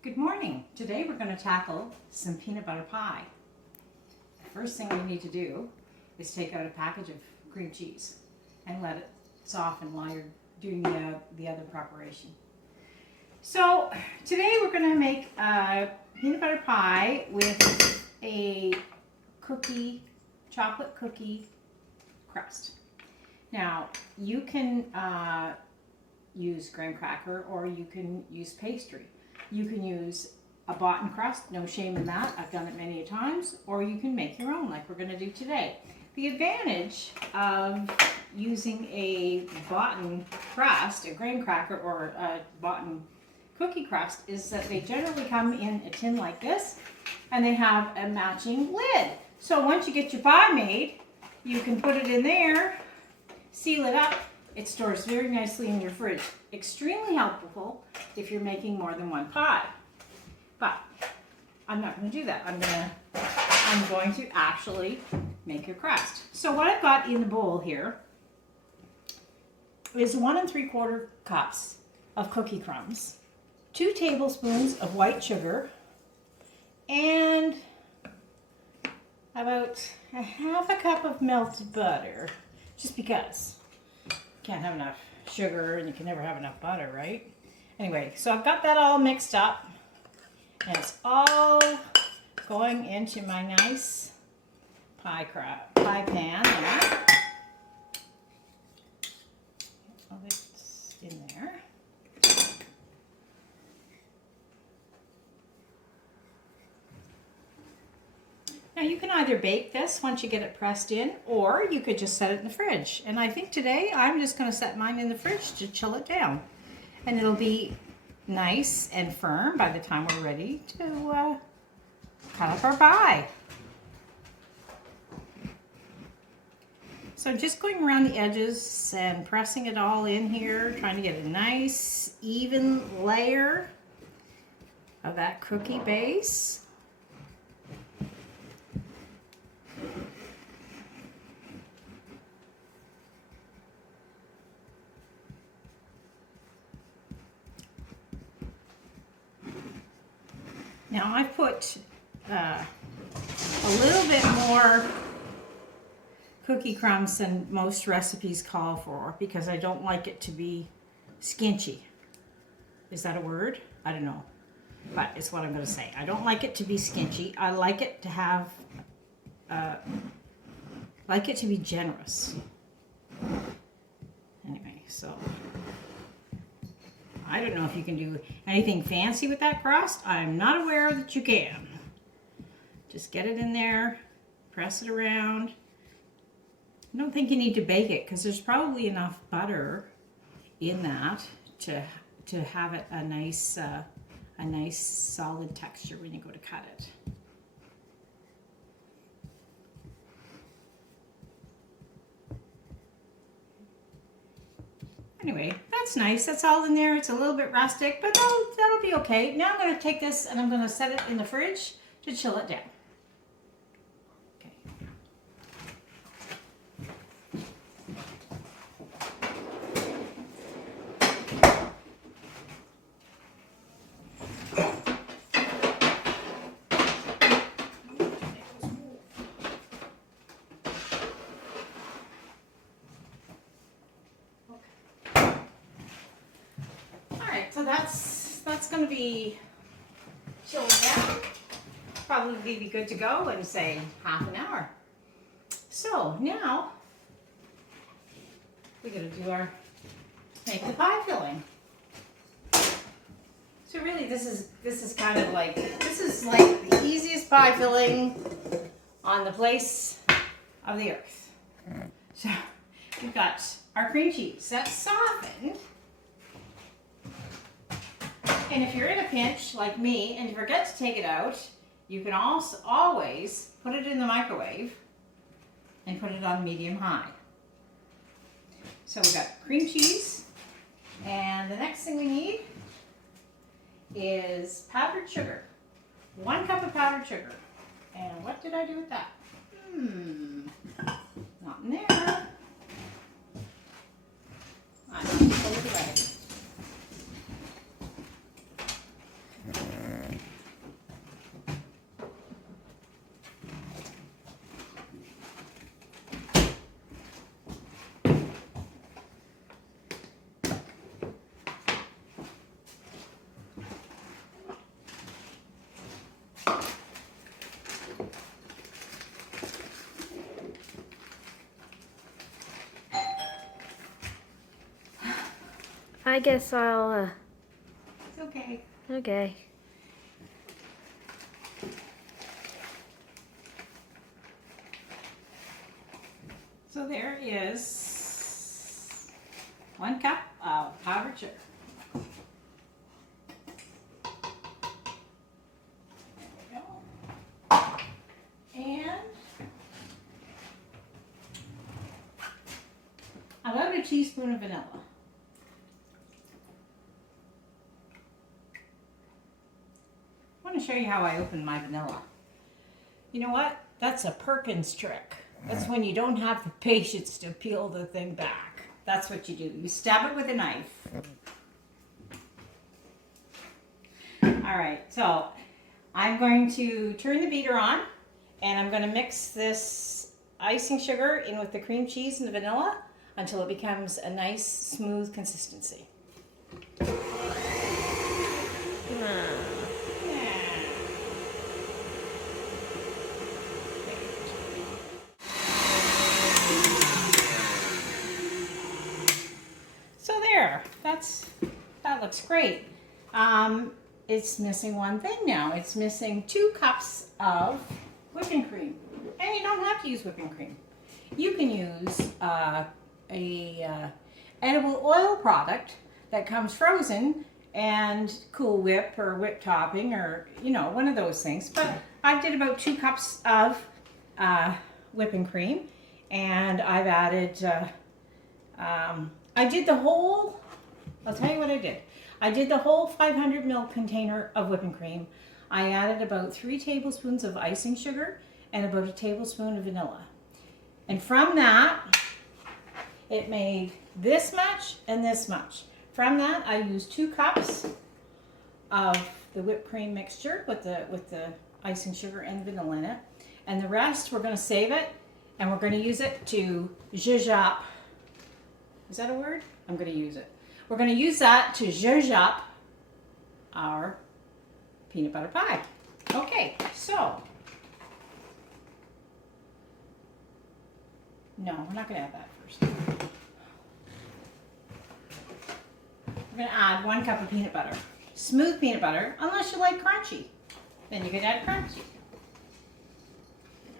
Good morning. Today we're going to tackle some peanut butter pie. The first thing you need to do is take out a package of cream cheese and let it soften while you're doing the other preparation. So today we're going to make a peanut butter pie with a chocolate cookie crust. Now you can use graham cracker or you can use pastry. You can use a bought crust, no shame in that. I've done it many times. Or you can make your own like we're going to do today. The advantage of using a bought crust, a graham cracker or a bought cookie crust is that they generally come in a tin like this and they have a matching lid. So once you get your pie made, you can put it in there, seal it up. It stores very nicely in your fridge. Extremely helpful if you're making more than one pie. But I'm not going to do that. I'm going to actually make your crust. So what I've got in the bowl here is 1 3/4 cups of cookie crumbs, 2 tablespoons of white sugar, and about a half a cup of melted butter, just because. Can't have enough sugar and you can never have enough butter, right? Anyway, so I've got that all mixed up and it's all going into my nice pie pan there. All it's in there. Now you can either bake this once you get it pressed in, or you could just set it in the fridge. And I think today I'm just going to set mine in the fridge to chill it down. And it'll be nice and firm by the time we're ready to cut up our pie. So just going around the edges and pressing it all in here, trying to get a nice even layer of that cookie base. Now I've put a little bit more cookie crumbs than most recipes call for because I don't like it to be skinchy. Is that a word? I don't know, but it's what I'm going to say. I don't like it to be skinchy. I like it to have, like it to be generous. Anyway, so I don't know if you can do anything fancy with that crust. I'm not aware that you can. Just get it in there, press it around. I don't think you need to bake it because there's probably enough butter in that to have it a nice solid texture when you go to cut it. Anyway, that's nice. That's all in there. It's a little bit rustic, but that'll be okay. Now I'm going to take this and I'm going to set it in the fridge to chill it down. Okay. So that's going to be chilled down. Probably be good to go in, say, half an hour. So now we're going to do make the pie filling. So really this is kind of like, this is like the easiest pie filling on the face of the earth. So we've got our cream cheese that's softened. And if you're in a pinch like me and you forget to take it out, you can also always put it in the microwave and put it on medium-high. So we've got cream cheese, and the next thing we need is powdered sugar. 1 cup of powdered sugar. And what did I do with that? Not in there. I have to pull it away. I guess I'll, It's okay. okay. So there is 1 cup of powdered sugar. There we go. And about a teaspoon of vanilla. I want to show you how I open my vanilla. You know what? That's a Perkins trick. That's when you don't have the patience to peel the thing back. That's what you do. You stab it with a knife. All right, so I'm going to turn the beater on and I'm going to mix this icing sugar in with the cream cheese and the vanilla until it becomes a nice smooth consistency. So there, that looks great. It's missing one thing now. It's missing 2 cups of whipping cream. And you don't have to use whipping cream. You can use a edible oil product that comes frozen and Cool Whip or whip topping or, you know, one of those things. But I did about 2 cups of whipping cream and I've added, I did the whole, I'll tell you what I did. I did the whole 500 ml container of whipping cream. I added about 3 tablespoons of icing sugar and about a tablespoon of vanilla. And from that, it made this much and this much. From that, I used 2 cups of the whipped cream mixture with the icing sugar and vanilla in it. And the rest, we're gonna save it and we're gonna use it to zhuzh. Is that a word? I'm gonna use it. We're going to use that to zhuzh up our peanut butter pie. Okay, so. No, we're not going to add that first. We're going to add 1 cup of peanut butter. Smooth peanut butter, unless you like crunchy. Then you can add crunchy.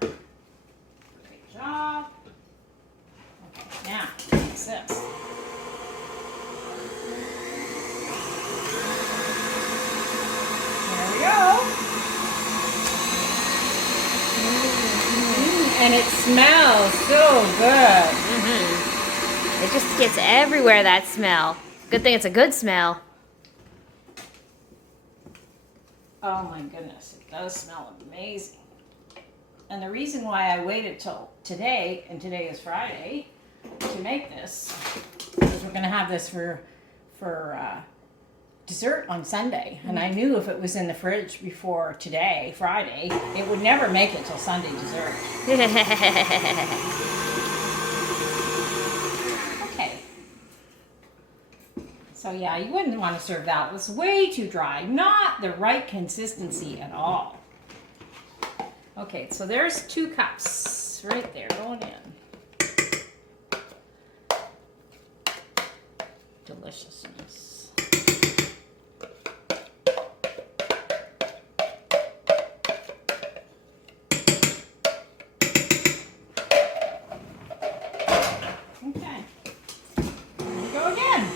Great job. Okay, now, mix this. And it smells so good. Mm-hmm. It just gets everywhere, that smell. Good thing it's a good smell. Oh my goodness, it does smell amazing. And the reason why I waited till today, and today is Friday, to make this, is we're gonna have this for dessert on Sunday. And I knew if it was in the fridge before today, Friday, it would never make it till Sunday dessert. Okay. So yeah, you wouldn't want to serve that. It was way too dry. Not the right consistency at all. Okay, so there's 2 cups right there going in. Deliciousness. Okay. Here we go again.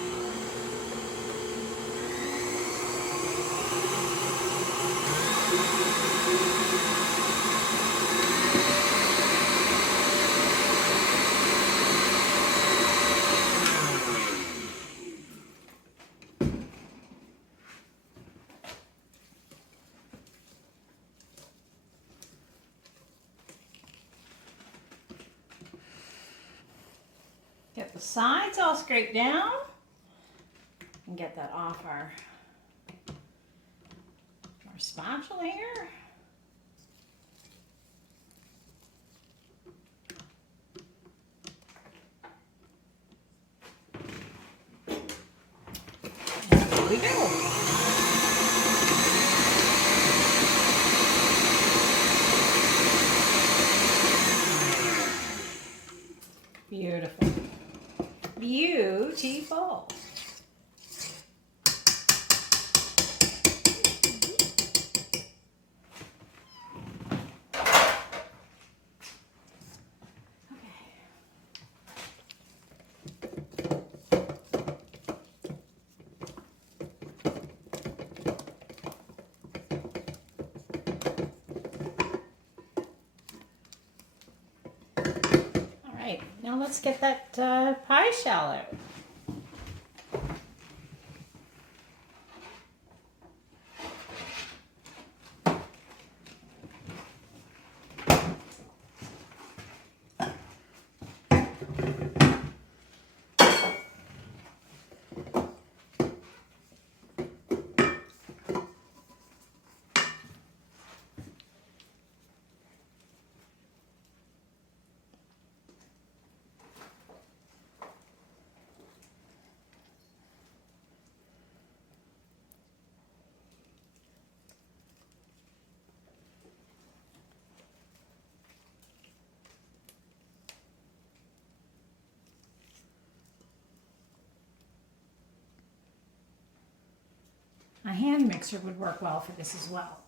Get the sides all scraped down and get that off our spatula here. And there we go. Beautiful. Beautiful. Now let's get that pie shell out. A hand mixer would work well for this as well.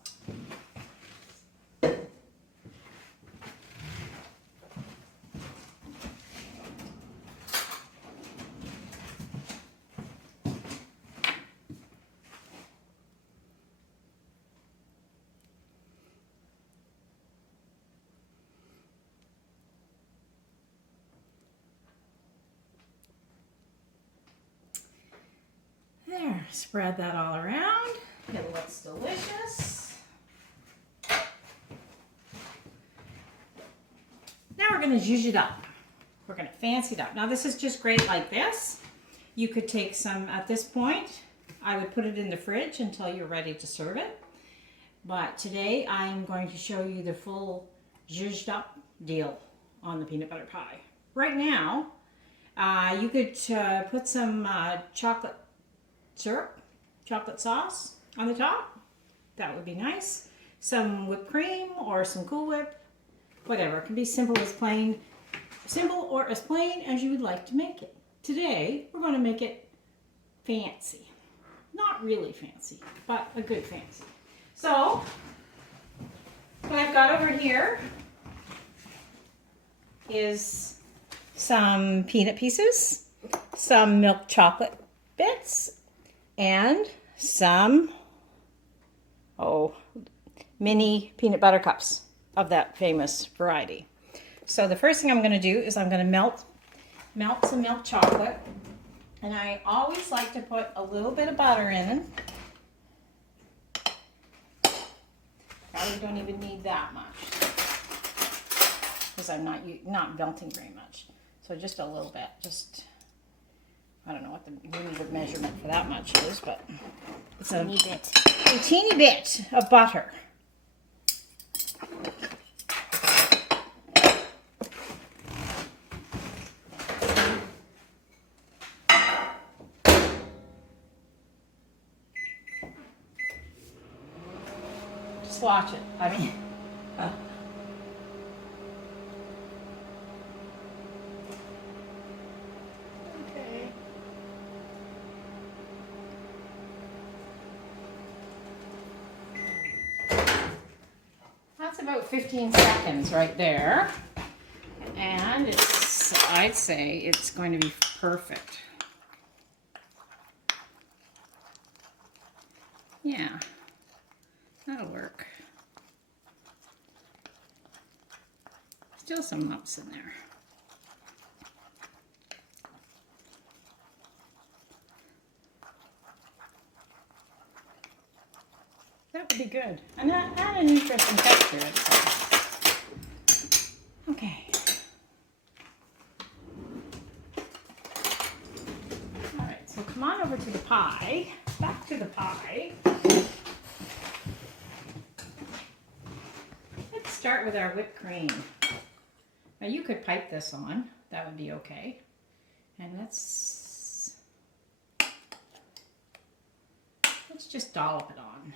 There, spread that all around. It looks delicious. Now we're going to zhuzh it up. We're going to fancy it up. Now this is just great like this. You could take some at this point. I would put it in the fridge until you're ready to serve it. But today I'm going to show you the full zhuzhed up deal on the peanut butter pie. Right now, you could put some chocolate syrup, chocolate sauce on the top. That would be nice. Some whipped cream or some Cool Whip, whatever. It can be simple or as plain as you would like to make it. Today, we're going to make it fancy. Not really fancy, but a good fancy. So, what I've got over here is some peanut pieces, some milk chocolate bits, and some, mini peanut butter cups of that famous variety. So the first thing I'm going to do is I'm going to melt some milk chocolate. And I always like to put a little bit of butter in it. Probably don't even need that much because I'm not melting very much. So just a little bit, I don't know what the unit of measurement for that much is, but it's a teeny bit of butter. Just watch it. Okay. That's about 15 seconds right there. And I'd say it's going to be perfect. Yeah, that'll work. Still some lumps in there. That would be good. And add an interesting texture. Okay. All right, so come on over to the pie. Back to the pie. Let's start with our whipped cream. Now you could pipe this on. That would be okay. And let's just dollop it on.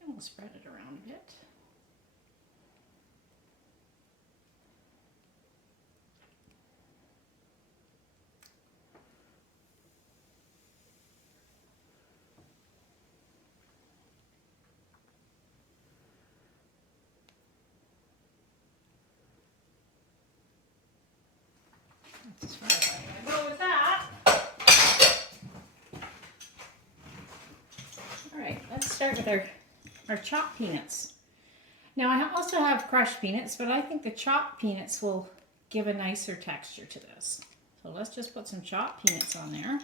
And we'll spread it around a bit. as far as I'm gonna go with that. All right, let's start with our chopped peanuts. Now I also have crushed peanuts, but I think the chopped peanuts will give a nicer texture to this. So let's just put some chopped peanuts on there.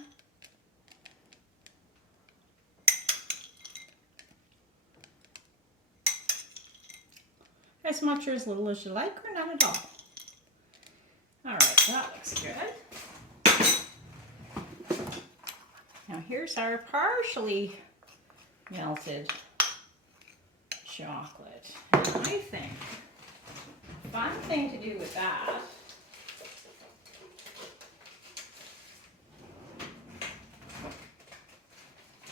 As much or as little as you like, or none at all. All right, that looks good. Now here's our partially melted chocolate. And I think the fun thing to do with that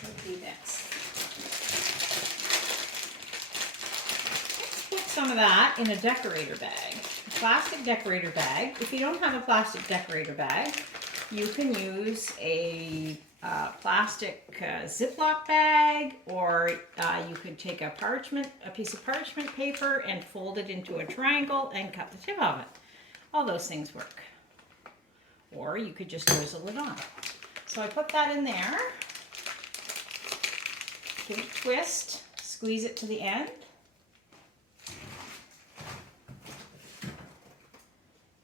would be this. Let's put some of that in a decorator bag, a plastic decorator bag. If you don't have a plastic decorator bag, you can use a plastic Ziploc bag, or you could take a piece of parchment paper and fold it into a triangle and cut the tip of it. All those things work. Or you could just drizzle it on. So I put that in there, give it a twist, squeeze it to the end.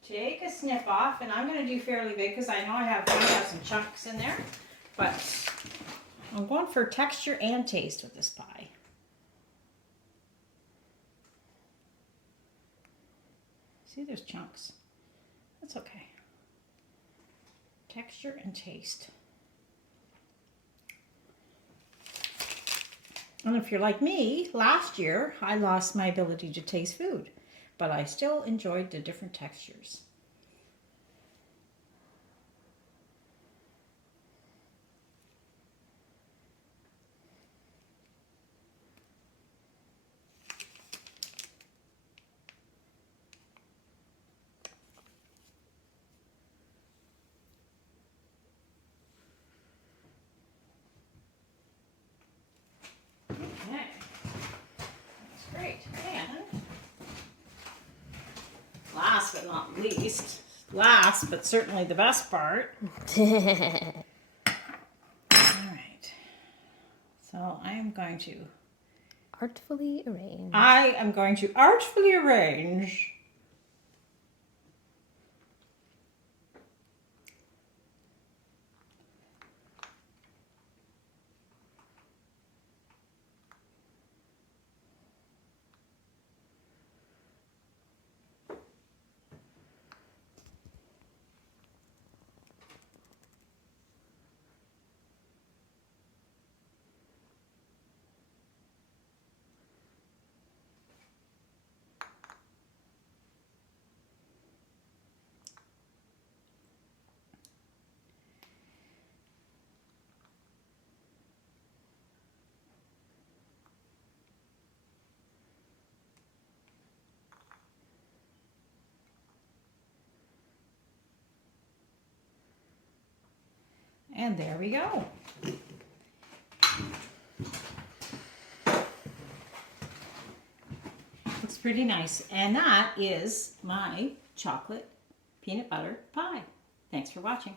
Take a snip off, and I'm going to do fairly big because I know I have some chunks in there, but I'm going for texture and taste with this pie. See, there's chunks. That's okay. Texture and taste. And if you're like me, last year I lost my ability to taste food, but I still enjoyed the different textures. Okay, that's great. And last but not least, last but certainly the best part. All right. So I am going to Artfully arranged. I am going to artfully arrange and there we go. Looks pretty nice. And that is my chocolate peanut butter pie. Thanks for watching.